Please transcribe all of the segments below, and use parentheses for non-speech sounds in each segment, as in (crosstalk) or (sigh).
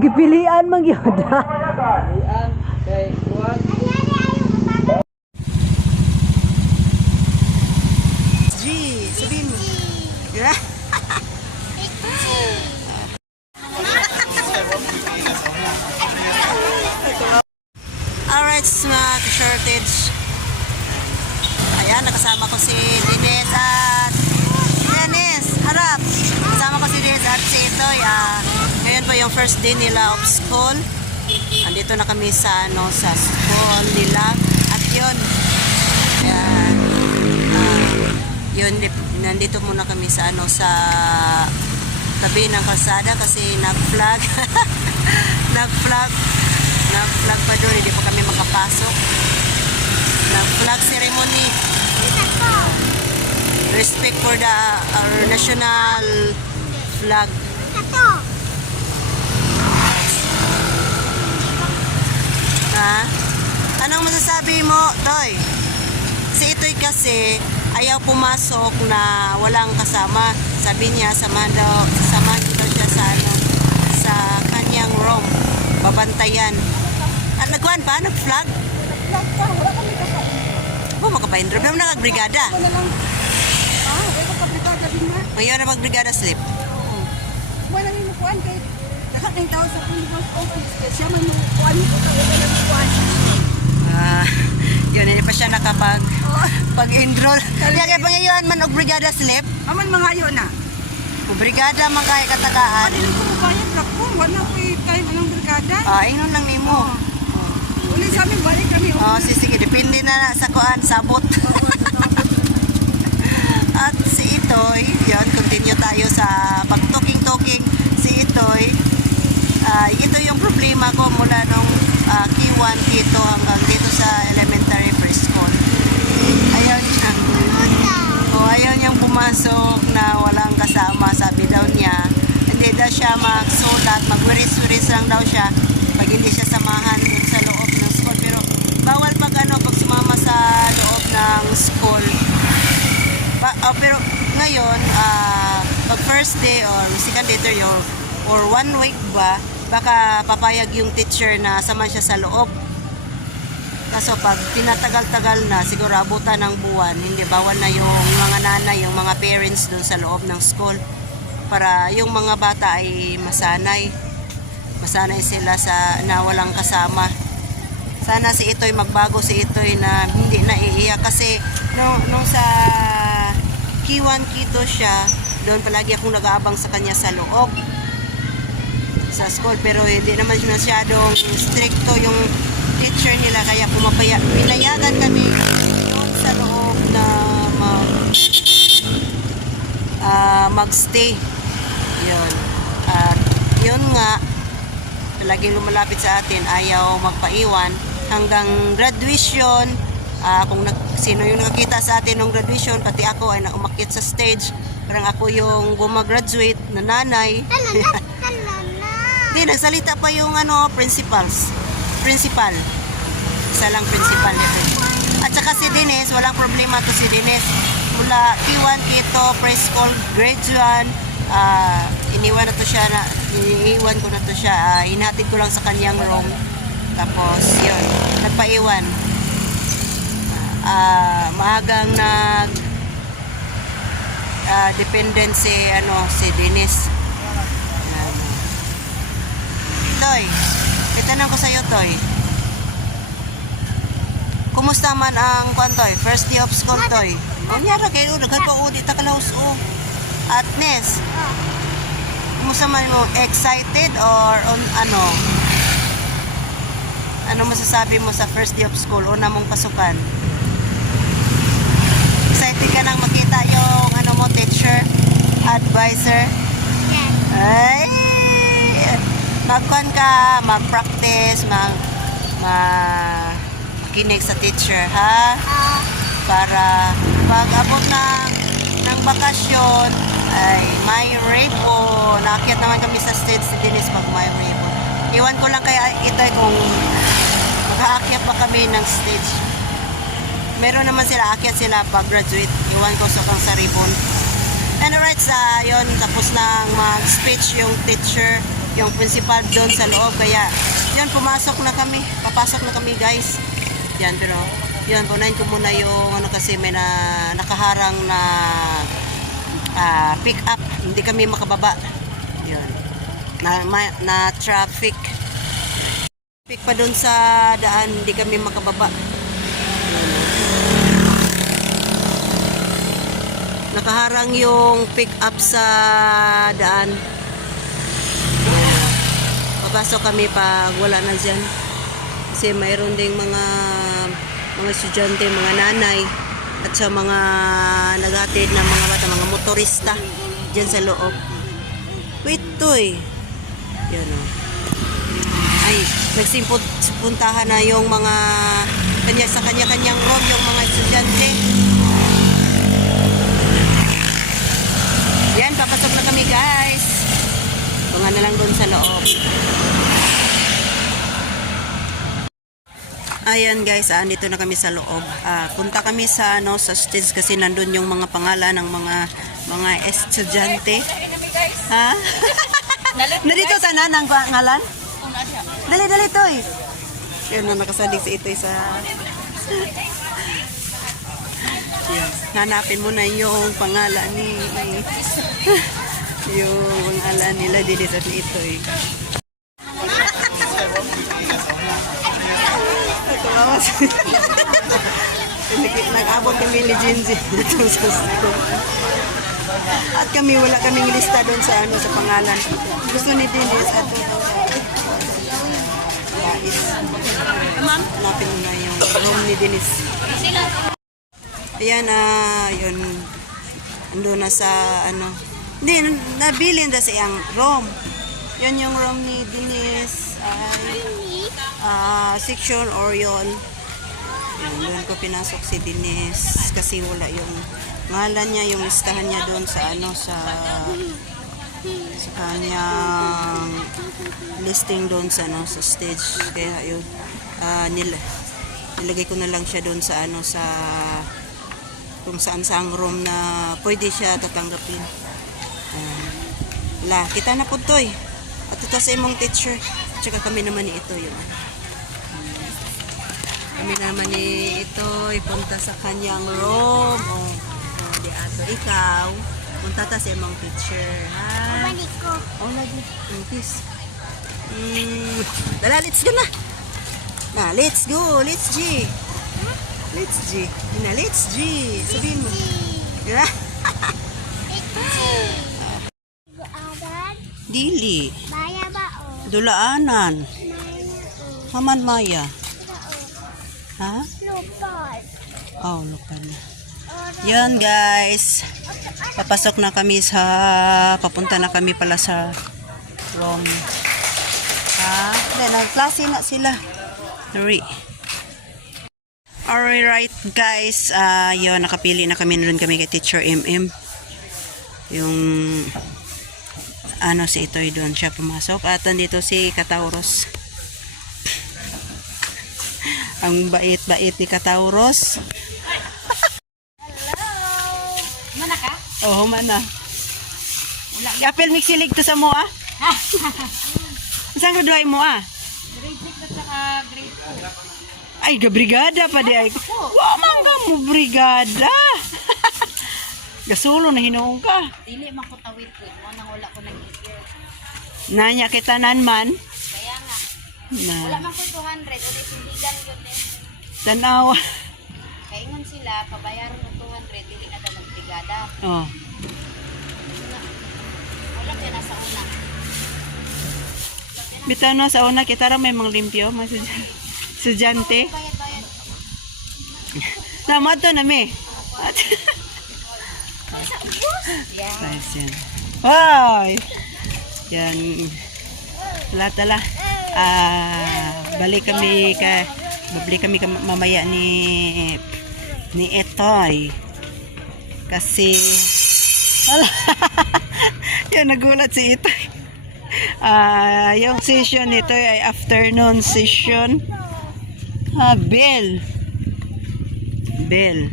Gipilian man (laughs) gyud. Yeah. Po yung first day nila of school. Andito na kami sa ano sa school nila. At yun, ayan, ah, yun, nandito muna kami sa ano sa tabi ng kalsada kasi nag-vlog. nag-vlog. Nag-vlog pa doon, hindi pa kami makapasok. Nag-vlog ceremony. Respect for the our national flag. Ha? Anong masasabi mo, Toy? Si Itoy kasi ayaw pumasok na walang kasama. Sabi niya, samahan daw, samahan daw siya sa, ano, sa kanyang room. Babantayan. At nagkuhan pa? Nag-flag? Oh, makapaindrom naman nakabrigada. Ngayon na magbrigada slip. Wala rin kuan kay nakaking tao sa Philippines office kay siya man yung ko kay wala nang kuan. Ah, yun, hindi pa siya nakapag pag-enroll. Kaya kaya pangayon man og brigada slip. Aman mga ayo na. O brigada man kay katakaan. Ano ko bayad ra ko wala ko kay manang brigada. Ah, inon lang nimo. Uli sa amin balik kami. Oh, sige, sige, depende na sa kuan, sabot. (laughs) At si Itoy, yun, continue tayo sa pag-talking-talking. Si Itoy, ah, ito yung problema ko mula nung ah, K1, K2 hanggang dito sa elementary preschool. Ayaw niya. Oh, ayaw niyang pumasok na walang kasama, sabi daw niya. Hindi daw siya magsulat, magwiris-wiris lang daw siya pag hindi siya samahan sa loob ng school. Pero bawal pag ano, pag sumama sa loob ng school. Ba, oh, pero ngayon, ah, pag first day or second day or, or one week ba, baka papayag yung teacher na sama siya sa loob. Kaso pag tinatagal-tagal na, siguro abutan ng buwan, hindi bawal na yung mga nanay, yung mga parents doon sa loob ng school para yung mga bata ay masanay. Masanay sila sa na walang kasama. Sana si Itoy magbago si Itoy na hindi na iiyak kasi nung, nung sa K1, K2 siya, doon palagi akong nag-aabang sa kanya sa loob sa school pero hindi naman masyadong stricto yung teacher nila kaya pumapaya pinayagan kami doon sa loob na mag ah, magstay. Yun. At yun nga laging lumalapit sa atin ayaw magpaiwan hanggang graduation. Ah, kung nak- sino yung nakakita sa atin ng graduation pati ako ay na umakyat sa stage. Parang ako yung gumagraduate na nanay (laughs) hindi, nagsalita pa yung ano, principals. Principal. Isa lang principal nito. At saka si Dennis, walang problema to si Dennis. Mula P1, K2, preschool, grade 1, ah, iniwan na to siya na, iniwan ko na to siya. ah, inhatid ko lang sa kanyang room. Tapos, yun, nagpaiwan. Ah, maagang nag ah, dependent si, ano, si Dennis. Toy, itanong ko sa'yo, Toy. Kumusta man ang kwan, Toy? First day of school, Toy. Kunyara kayo, nagkakaudi ta kalaus o. At Nes, kumusta man mo? Excited or on, ano? Ano masasabi mo sa first day of school? Una mong pasukan? Excited ka nang makita yung ano mo, teacher, advisor? Ay! Magkuhan ka, mag-practice, mag, makinig sa teacher, ha? Para pag abot ng, ng bakasyon, ay may ribbon. Nakakit naman kami sa stage si Dennis mag may ribbon. Iwan ko lang kaya ito kung mag-aakyat ba kami ng stage. Meron naman sila, aakyat sila pag graduate. Iwan ko sa kang sa ribbon. And alright, sa yon tapos nang mag-speech yung teacher yung principal doon sa loob. Kaya, yan, pumasok na kami. Papasok na kami, guys. Yan, pero, yan, punayin ko muna yung, ano kasi, may na, nakaharang na ah, pick up. Hindi kami makababa. Yun. Na, ma, na traffic. Traffic pa doon sa daan, hindi kami makababa. Nakaharang yung pick up sa daan. Papasok kami pag wala na dyan. Kasi mayroon ding mga mga estudyante, mga nanay at sa mga naghatid ng mga bata, mga motorista dyan sa loob. Wait, toy. Yan o. Ay, nagsimpuntahan na yung mga kanya sa kanya-kanyang room yung mga estudyante. Yan, papasok na kami guys. Tunga na lang doon sa loob. Ayan guys, ah, dito na kami sa loob. Ah, punta kami sa ano sa stage kasi nandun yung mga pangalan ng mga mga estudyante. Ha? Nandito tanan ang pangalan? Dali, dali, Toy. Yun na, nakasalig si Itoy sa... (laughs) Yun. Hanapin mo na yung pangalan ni... (laughs) yung pangalan nila dito sa ni Itoy. Tumawa si... Nag-abot kami ni Jinji dito sa school. At kami, wala kaming lista doon sa ano sa pangalan. Gusto ni Dennis at Guys, hanapin mo na yung room ni Dennis. Ayan, ah, yun. Ando na sa, ano. Hindi, nabili na siyang room. Yan yung room ni Dennis. Ay, ah, section or yun. Yun, ko pinasok si Dennis kasi wala yung ngalan niya, yung listahan niya doon sa ano, sa sa kanyang listing doon sa ano sa stage kaya yun ah, nil, nilagay ko na lang siya doon sa ano sa kung saan saang room na pwede siya tatanggapin Ah, la kita na po toy at ito sa imong teacher tsaka kami naman ni ito yun Hmm. kami naman ni ito ipunta sa kanyang room o oh, di ato ikaw punta ta sa imong teacher ha ko. Oh, lagi. Ang kiss. Mm. Dala, let's go na. Na, let's go. Let's G. Let's G. Na, let's G. Sabihin mo. Yeah. Adan, Dili. baya ba o? Dulaanan. Haman Maya. Ha? Lupot. Oh, lupa na. Yan guys. Papasok na kami sa papunta na kami pala sa room. Ha? Hindi, nagklase na sila. Hurry. Alright guys, ah yun, nakapili na kami doon kami kay Teacher MM. Yung ano si Itoy doon siya pumasok at nandito si Katauros. (laughs) Ang bait-bait ni Katauros. Mana ka? Oh, mana. Apel mixilig to sa mo ah. (laughs) Saan graduate mo ah? Grade 6 at saka grade Ay, gabrigada pa di ay. Wa man ka mo brigada. (laughs) Gasulo na hinuong ka. 2. Dili man ko tawid ko. Mo nang wala ko nang year. Nanya kita nan man. Kaya nga. Wala Na man ko 200. O di sindigan yun eh. tanaw. Kaingon sila, pabayaran mo 200. Dili na dalang brigada. Oh. Wala kaya nasa una. Bitaw na sa una kita ra may mga limpyo, mga sudyan- (laughs) estudyante. Bayad-bayad. (laughs) Namat to na me. Yeah. Guys, yan. Yan. Tala, tala. Ah, balik kami ka babalik kami ka, mamaya ni ni Etoy. Kasi wala. (laughs) yan nagulat si Etoy. Ah, yung session nito ay afternoon session. Ah, bell. Bell.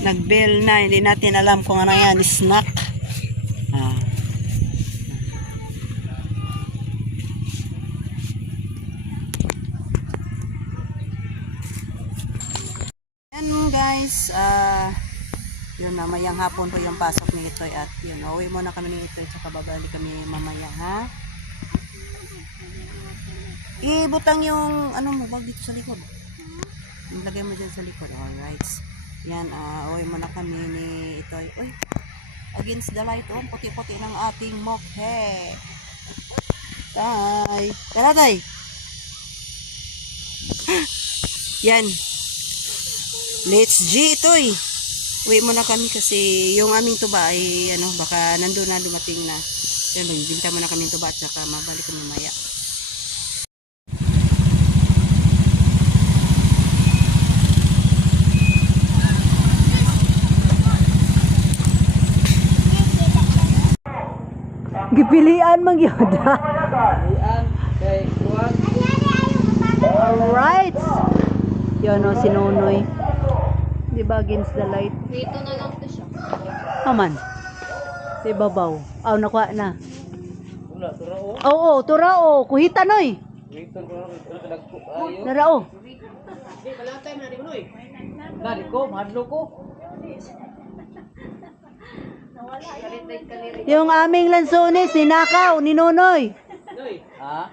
Nag-bell na, hindi natin alam kung ano yan, snack. And guys, ah yun mamayang hapon po yung pasok ni Itoy at yun, uwi muna kami ni Itoy tsaka babalik kami mamaya ha. Ibutang yung ano mo bag dito sa likod. Ilagay mo dyan sa likod. Alright. Yan, ah uwi muna kami ni Itoy. Uy, against the light oh, puti-puti ng ating mokhe. Tay. Tara, tay. (laughs) Yan. Let's G ito eh. Uwi muna kami kasi yung aming tuba ay ano, baka nandun na dumating na. Yan, binta muna kami tuba at saka mabalik kami mamaya. Gipilian mang yun. Ian (laughs) kay. Alright. Yan o, si Nonoy. Di ba against the light? Dito na lang to siya. Aman. Si Babaw. Aw, nakuha na. Wala tura o. Oo, oh, tura o. Kuhita noy. Wait ko na kadagko ayo. Nara o. Nari ko, madlo ko. Yung aming lansones, ninakaw, ni Nonoy. Ha?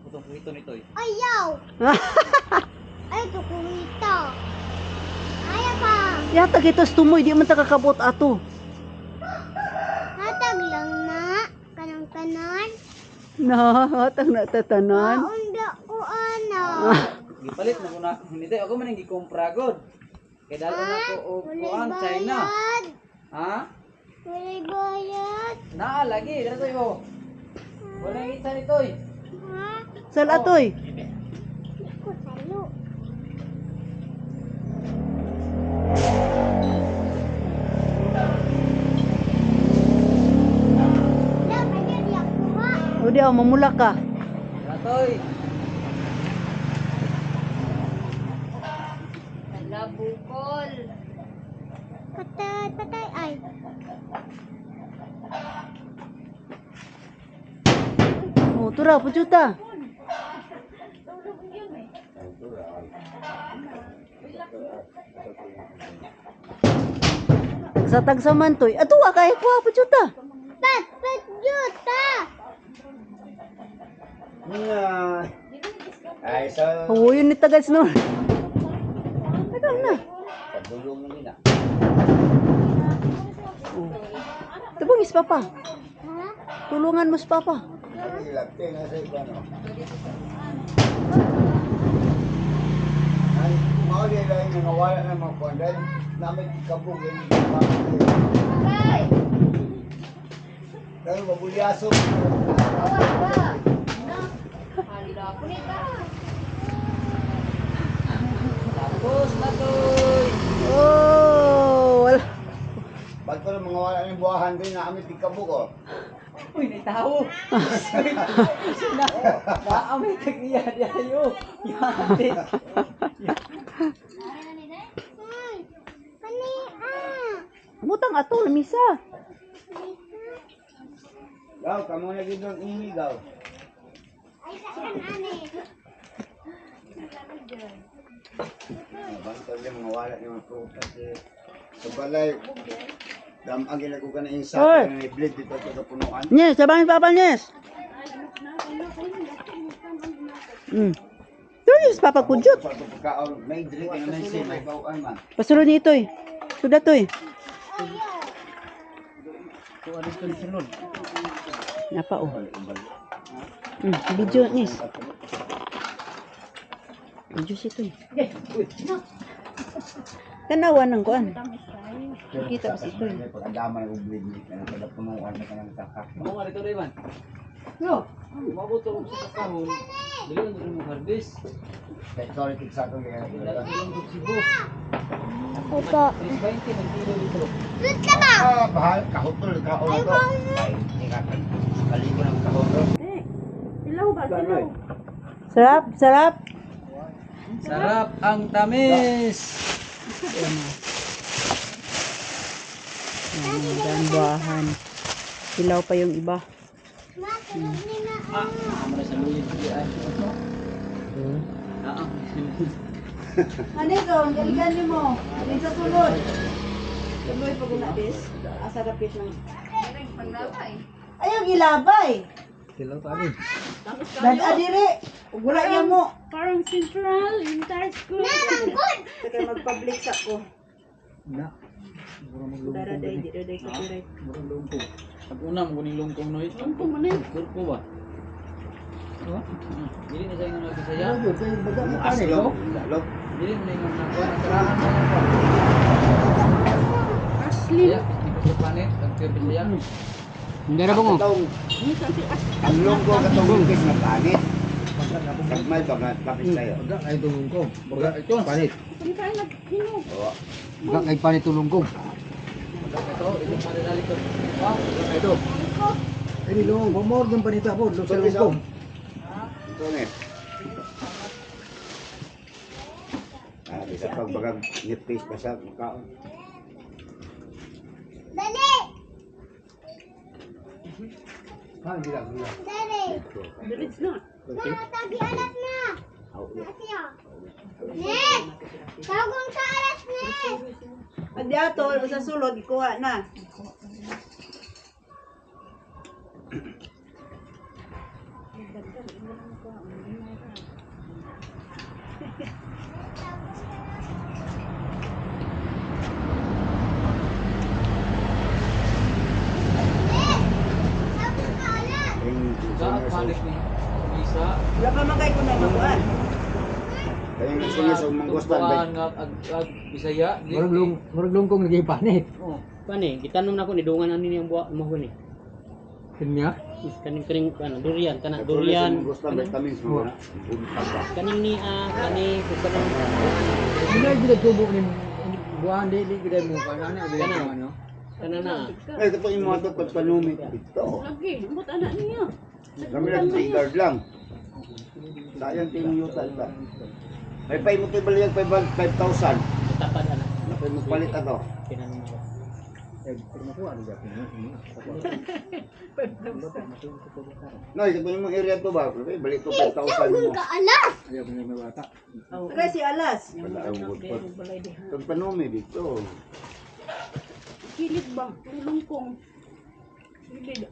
Putong kuhito ni toy. Ayaw. (laughs) Ay, kukuhita. Ayaw pa. Yata kitos tumoy, di man ta kakabot ato. Hatag lang na. Kanang tanan. Nahatang na tatanan. Maunda ko ana. (laughs) Gipalit na ko na. Hindi ako man ang gikumpra god. Kay dalo na ko og kuan China. bayad. Ha? Walay bayad. Naa lagi, dito tayo. Wala yung isa ni toy. Sal atoy. O di ako, mamula ka. Na toy. Patay, patay, ay. O, tura, pujuta. Sa tagsaman toy. Ato, kay ko, pujuta. Pat, pat, juta. Ay, sa Oo, yun ni tagas no. Tagal na. Padulong na nila. Oh. Tabong is papa. Ha? Tulungan mo si papa. ilapte na sa iba, no? Ay, mao di lang yung nawala ng mga kwandan, namin kabog yung mga Ay, Dahil mabulyaso. awal ba? Hala, punita. Tapos na toy. Oh, wala. Ba't ko ng mga wala ng buwahan din namin di kabog, oh. Uy, may tao. na, naamay tagiya di ayo. Yate. Mutang ato, lamisa. Gaw, kamo na dito ang ini, gaw. Ay, saan ani? Yung mga wala ng mga prutas, eh. Sa balay, damag ginagawa ka na yung Oy. sa na i-bleed dito sa kapunuan. Nes, sabangin papa, Nes. Hmm. Tulis papa kujut. Sa may drink na may sin, may bawaan man. Pasulod ni itoy. Suda toy. Ko ano to sunod. Napa oh. Hmm, video Nes. Video si toy. Tanawan ng kuan. Kita ba si toy? May pagkadamay o bleed, may pagkapunuan na ka ng takak. Mo nga dito Rayman. No. Umabot ako sa kahon. Dili dili mo harvest. Rin tigsa ko dili sibo. Opo. 320 ng kilo dito. Ah, bahal, kahutol, kahon to. Ka Kaliko ng kahon to. Eh, ilaw ba? Ilaw. Sarap, sarap. Sarap ang tamis. Dambahan. Hilaw pa yung iba. Ah, amo na sa ay. Ah, Ano ikaw? Ang galing mo. Alin sa sulod. Tuloy pag unabis. Asa rapis ng... Ayaw gilabay. Kilo tali. Dan adire. Gula niya mo. Parang central, entire school. Kaya mag-public sa ko. Na. Mura mo Dara day, di day copyright. Mura lungkong. Pag una mo kuning lungkong noy. Lungkong man eh. Lungkong ba? Oh? Dili na sa ingon nga Bisaya. Aslo. Dili mo na na ko nakarahan mo na ko. Ashley. Bisaya, hindi ko sa planet, ang pure Bisaya. Hindi na mo. Ang lunggo katong lungkis na planit. Nagmal ba nga tapis tayo? Baga kay tulong ko. Baga ito ang panit. Kung tayo naghinog. Baga kay panit tulong ko. Ito, ito madadali ko. Wow. Baga kay ito. Ay ko more yung panita po. Lug sa Ito tulong ko. Ito nga. Ah, bisa pag bagang nipis pa sa mukhaon. Ah, hindi lang. Hindi lang. Diretso na. Adi ato, sa sulod, ikuha na. Yung Sa panik ni Isa. Wala pa man kayo kung na makuha. Yung sila sa mangustan ba? Nga ag ag Bisaya. Murag lung murag lung kong naging panit. Oh. Kani, gitanong na ko ni dungan ani niyang buwa mo ni. Kanya. Is kaning kaning ano durian kana Durian. durian. Mangustan vitamins mo na. Kaning ni ah kani kung kanang Hindi na gid tubo ni buwan di di gid mo kana na gid Kana. ano. kana na. Ay, ito po yung mga ito pagpanumit. Ito. Lagi. Amot anak niya. Kami lang triggered lang. Sayang tinuyutan ba? May pay mo tayo balayag 5,000. Tapad ana. Napay mo palit ako. Kinanong mo. Ano. No, ito yung mga area to ba? Balik ko 5,000 mo. Ayaw ko na may bata. Kaya si Alas. Wala ang woodpot. Pagpanumi dito. Kilid ba? Lungkong. Kilid.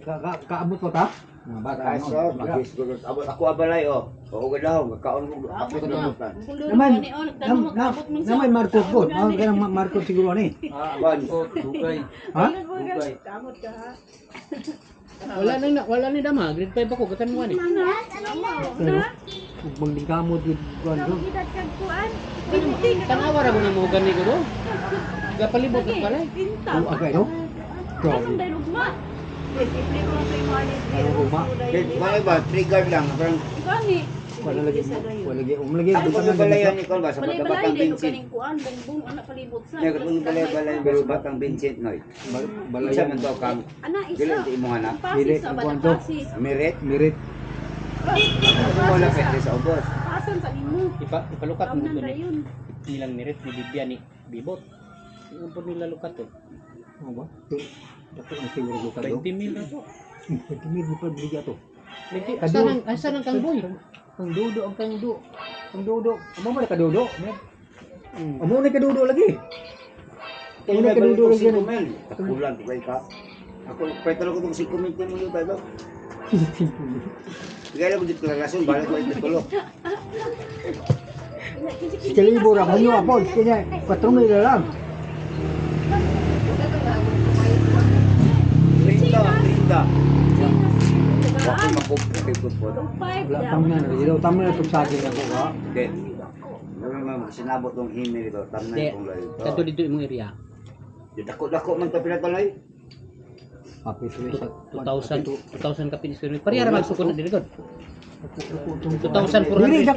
Ka ka kaabot ko ta. Mga bata. Ay, so, magis ko. Abot ako abalay, oh. Oo, gadaw. Magkaon mo. Apit na butan. Kung lulu Naman, oh, nam nagtanong na, magkabot man na may markot ko. Ah, kaya ma- markot siguro ni. Ah, ko dugay. Ha? Dugay. Kamot ka ha. (laughs) Wala nang na- wala ni dama, grade 5 ako katan mo ani. Pero magding kamot gid kuan ko. Kuan. Tanawa ra mo na mo gani ko do. Gapalibot ka pala. Pinta. Ang agay no. Kasang Grabe. Marley. Ano ba? Triggered lang. Parang, Gani. Wala lagi wala lagi um lagi ano ba balayan ni Kon ba? Sa Balay-balay Batang Vincent. bongbong anak palibot sa. Ngayon, kung balay-balay pero Batang Vincent, no? balay man to kang, Ana isa. dili ito imong anak. Pasis Dili, sa kuan balang to. pasis. Mirit. mirit. Ano mo sa ubos? Pasan sa nimo. Ipa ipalukat mo gani. dayon. Nilang merit ni Bibia ni Bibot. Yung po nila lukat to. Ano ba? Dapat na siguro ko ka do. 20 mil na to. Pagkimid (laughs) mo pa bigya to. Asa nang asa nang kang boy. Ang dudo ang kang do. Ang dudo. Amo man ka dudo. Mm. Amo na ka dudo lagi. Ano may ka dudo ko lagi? 5 mil. Takulan ko kay ka. Ako, petro ko itong 5 mil mo yung tayo. Kaya lang mo dito relasyon, balik ko tulo. Si Kalibo ra kanyo apod kanya patrong nila lang. Bakit makupukit po? Five. Wala pang na dito tama na tug saging ako ka. Okay. Naman mga sinabot ng email ito, tama na itong layo ito. Kadto dito imong area. Dako-dako man ito pinatalay. Happy to sa 2,000 2,000 ka pinis square meter. Pariya ra magsukod na. Dili 2,400.